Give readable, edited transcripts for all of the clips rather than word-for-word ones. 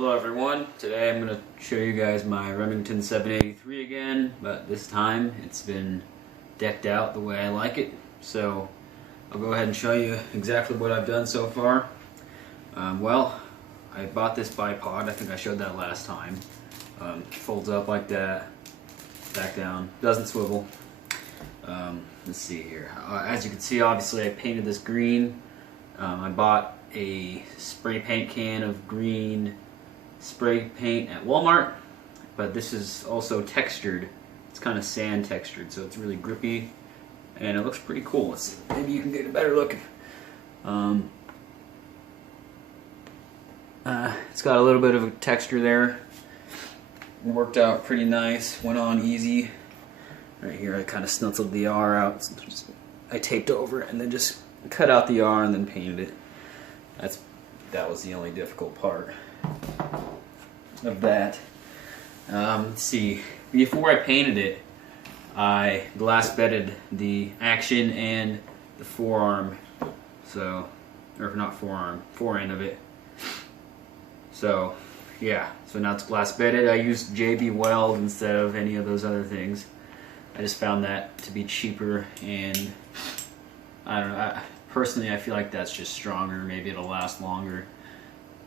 Hello everyone, today I'm going to show you guys my Remington 783 again, but this time it's been decked out the way I like it. So I'll go ahead and show you exactly what I've done so far. Well, I bought this bipod, I think I showed that last time. Folds up like that, back down, doesn't swivel. Let's see here. As you can see, obviously I painted this green. I bought a spray paint can of green spray paint at Walmart, but this is also textured. It's kind of sand textured, so it's really grippy and it looks pretty cool. Maybe you can get a better look. It's got a little bit of a texture there. It worked out pretty nice, went on easy. Right here I kind of snuzzled the R out. I taped over it and then just cut out the R and then painted it. That was the only difficult part of that. Let's see, before I painted it, I glass bedded the action and the forearm, or not forearm, fore end of it. So yeah, so now it's glass bedded. I used JB Weld instead of any of those other things. I just found that to be cheaper, and I don't know, personally I feel like that's just stronger. Maybe it'll last longer.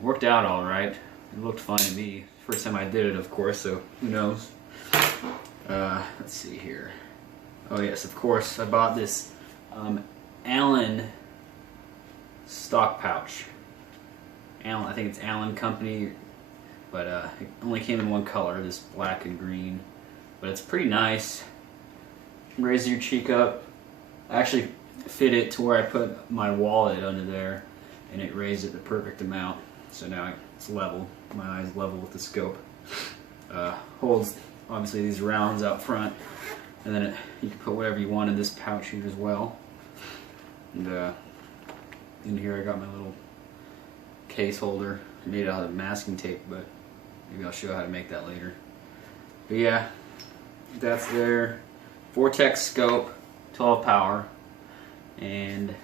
Worked out alright. It looked fine to me. First time I did it, of course, so who knows. Let's see here. Oh yes, of course, I bought this Allen stock pouch. I think it's Allen Company, but it only came in one color, this black and green. But it's pretty nice. Raise your cheek up. I actually fit it to where I put my wallet under there, and it raised it the perfect amount. So now it's level. My eye's level with the scope. Holds obviously these rounds out front, and then you can put whatever you want in this pouch here as well. And in here I got my little case holder made out of masking tape, but maybe I'll show how to make that later. But yeah, that's there. Vortex scope, 12 power, and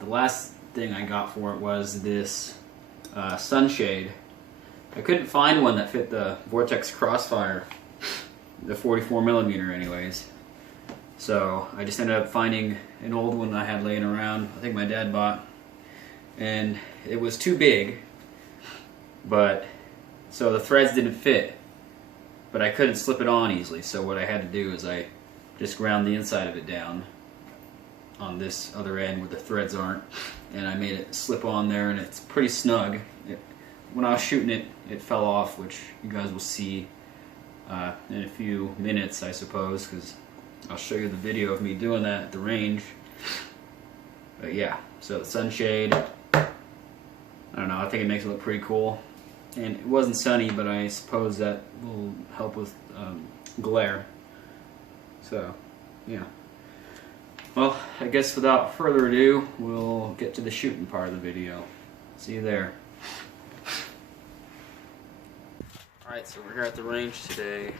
the last thing I got for it was this sunshade. I couldn't find one that fit the Vortex Crossfire, the 44mm anyways. So I just ended up finding an old one that I had laying around, I think my dad bought, and it was too big, but so the threads didn't fit, but I couldn't slip it on easily. So what I had to do is I just ground the inside of it down on this other end where the threads aren't, and I made it slip on there, and it's pretty snug. When I was shooting it, it fell off, which you guys will see in a few minutes, I suppose, because I'll show you the video of me doing that at the range. But yeah, so the sunshade, I don't know, I think it makes it look pretty cool. And it wasn't sunny, but I suppose that will help with glare. So yeah. Well, I guess without further ado, we'll get to the shooting part of the video. See you there. Alright, so we're here at the range today,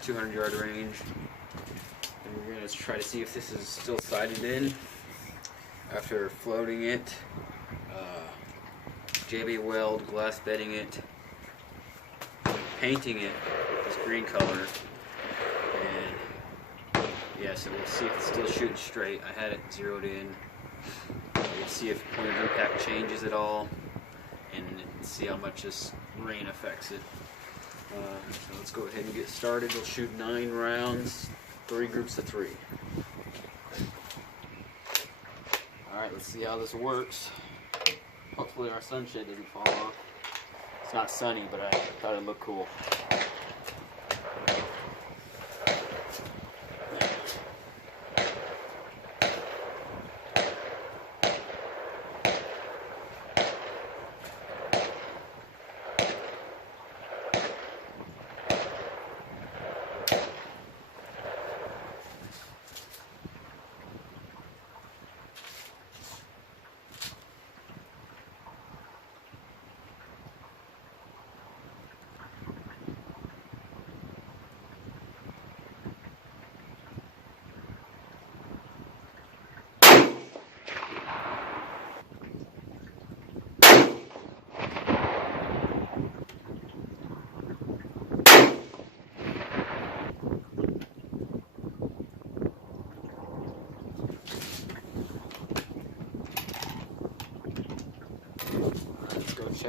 200-yard range, and we're going to try to see if this is still sighted in after floating it, JB Weld glass bedding it, painting it this green color, and yeah, so we'll see if it's still shooting straight. I had it zeroed in. We'll see if point of impact changes at all, and see how much this rain affects it. So let's go ahead and get started. We'll shoot 9 rounds, 3 groups of 3. Alright, let's see how this works. Hopefully our sunshade doesn't fall off. It's not sunny, but I thought it looked cool.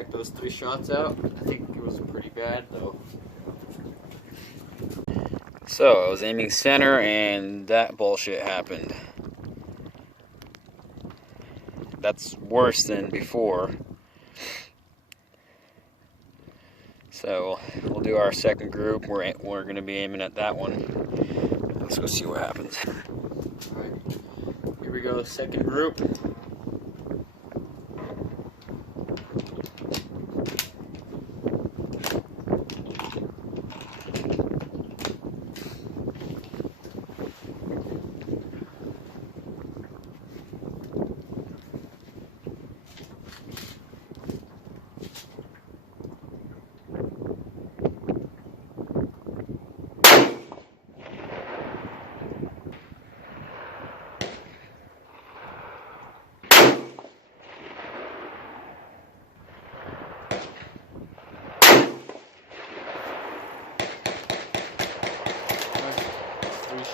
check those 3 shots out. I think it was pretty bad though. So I was aiming center and that bullshit happened. That's worse than before. So we'll do our second group. We're going to be aiming at that one. Let's go see what happens. All right, here we go. Second group.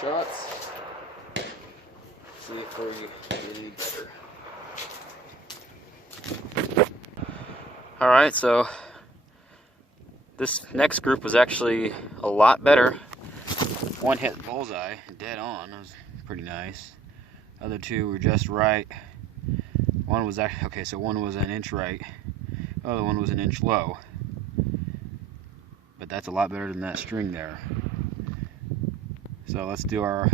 Shots. See if we get any better. Alright, so this next group was actually a lot better. One hit bullseye, dead on. That was pretty nice. Other 2 were just right. One was actually, okay, so one was an inch right. The other one was an inch low. But that's a lot better than that string there. So let's do our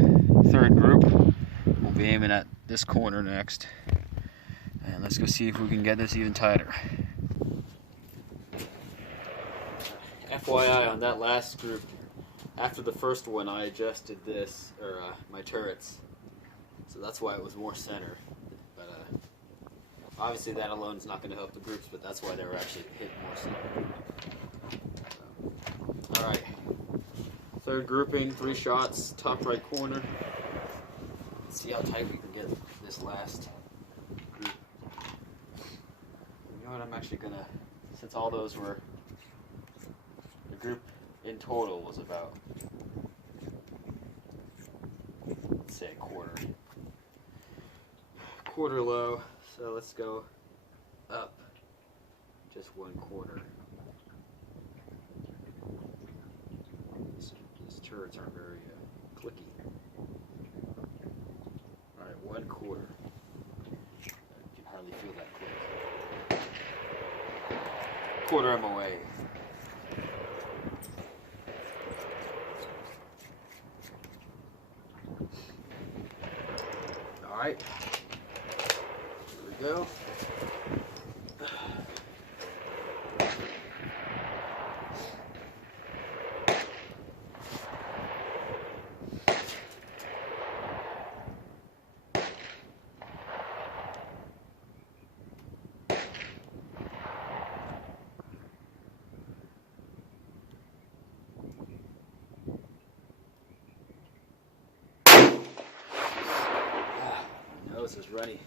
third group. We'll be aiming at this corner next. And let's go see if we can get this even tighter. FYI, on that last group, after the first one I adjusted this, or my turrets. So that's why it was more center. But obviously that alone is not going to help the groups, but that's why they were actually hit more center. Alright. Third grouping, 3 shots, top right corner. Let's see how tight we can get this last group. You know what, I'm actually gonna, since all those were, the group in total was about, let's say a quarter low. So let's go up just 1 quarter. Turrets aren't very clicky. Alright, 1 quarter. You can hardly feel that click. Quarter MOA. Alright. Here we go. This is runny.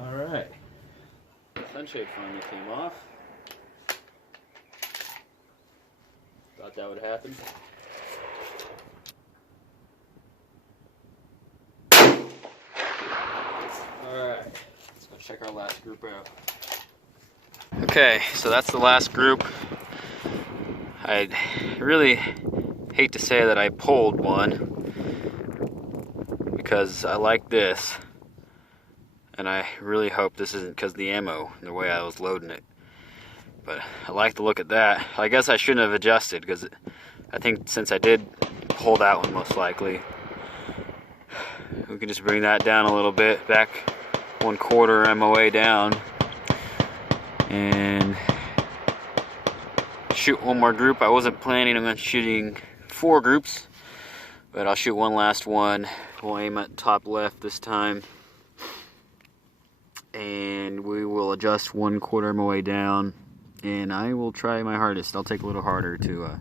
All right. Sunshade finally came off. Thought that would happen. Alright, let's go check our last group out. Okay, so that's the last group. I really hate to say that I pulled one because I like this. And I really hope this isn't because of the ammo and the way I was loading it. But I like the look at that. I guess I shouldn't have adjusted because I think since I did pull that one most likely, we can just bring that down a little bit, back 1/4 MOA down, and shoot one more group. I wasn't planning on shooting 4 groups, but I'll shoot one last one. We'll aim at top left this time. And we will adjust 1/4 MOA down and I will try my hardest. I'll take a little harder to,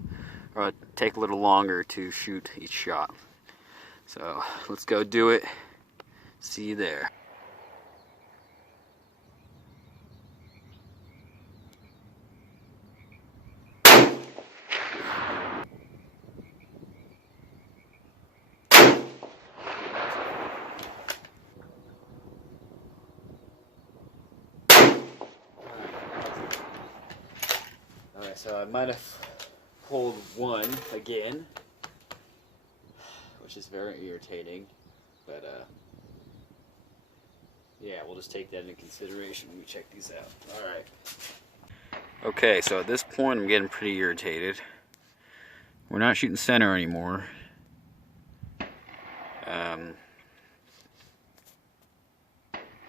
or take a little longer to shoot each shot. So let's go do it. See you there. Alright, so I might have pulled one again, which is very irritating, but yeah, we'll just take that into consideration when we check these out. Alright. Okay, so at this point I'm getting pretty irritated. We're not shooting center anymore. I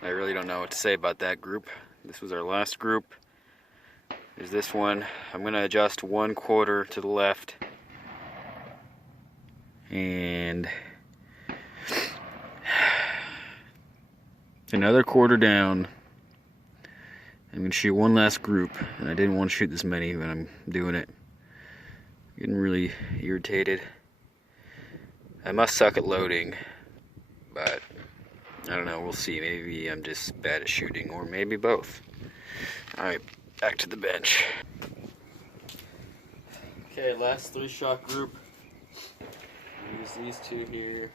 really don't know what to say about that group. This was our last group. There's this one. I'm going to adjust 1/4 to the left. And another 1/4 down. I'm going to shoot one last group. And I didn't want to shoot this many, but I'm doing it. Getting really irritated. I must suck at loading, but I don't know, we'll see. Maybe I'm just bad at shooting, or maybe both. Alright, back to the bench. Okay, last 3-shot group. Use these two here.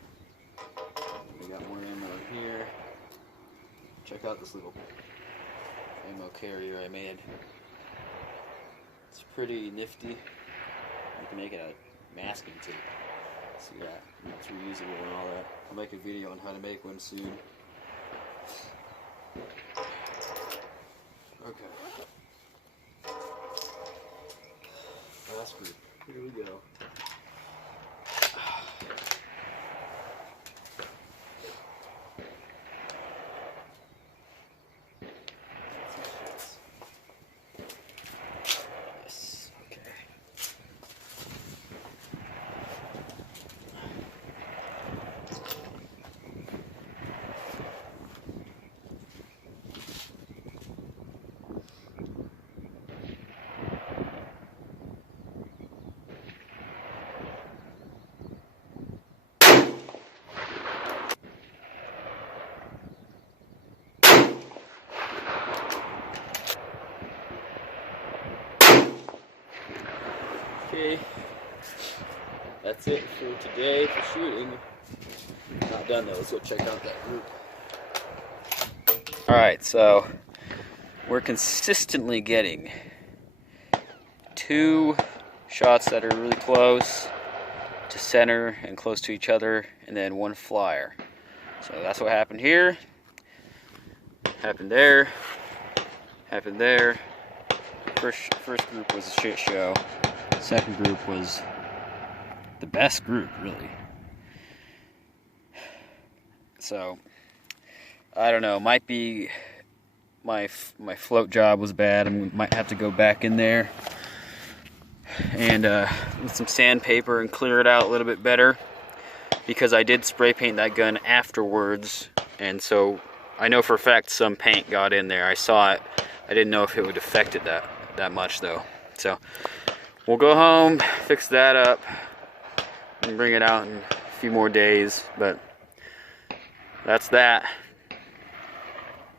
We got more ammo here. Check out this little ammo carrier I made. It's pretty nifty. You can make it a masking tape. See that? It's reusable and all that. I'll make a video on how to make one soon. Okay. Last group. Here we go. Yes. Okay. Okay, that's it for today for shooting. Not done though, let's go check out that group. Alright, so we're consistently getting 2 shots that are really close to center and close to each other, and then 1 flyer. So that's what happened here, happened there, happened there. First group was a shit show. Second group was the best group, really. So I don't know. Might be my float job was bad. I might have to go back in there and with some sandpaper and clear it out a little bit better, because I did spray paint that gun afterwards, and so I know for a fact some paint got in there. I saw it. I didn't know if it would affect it that much though. So we'll go home, fix that up, and bring it out in a few more days, but that's that.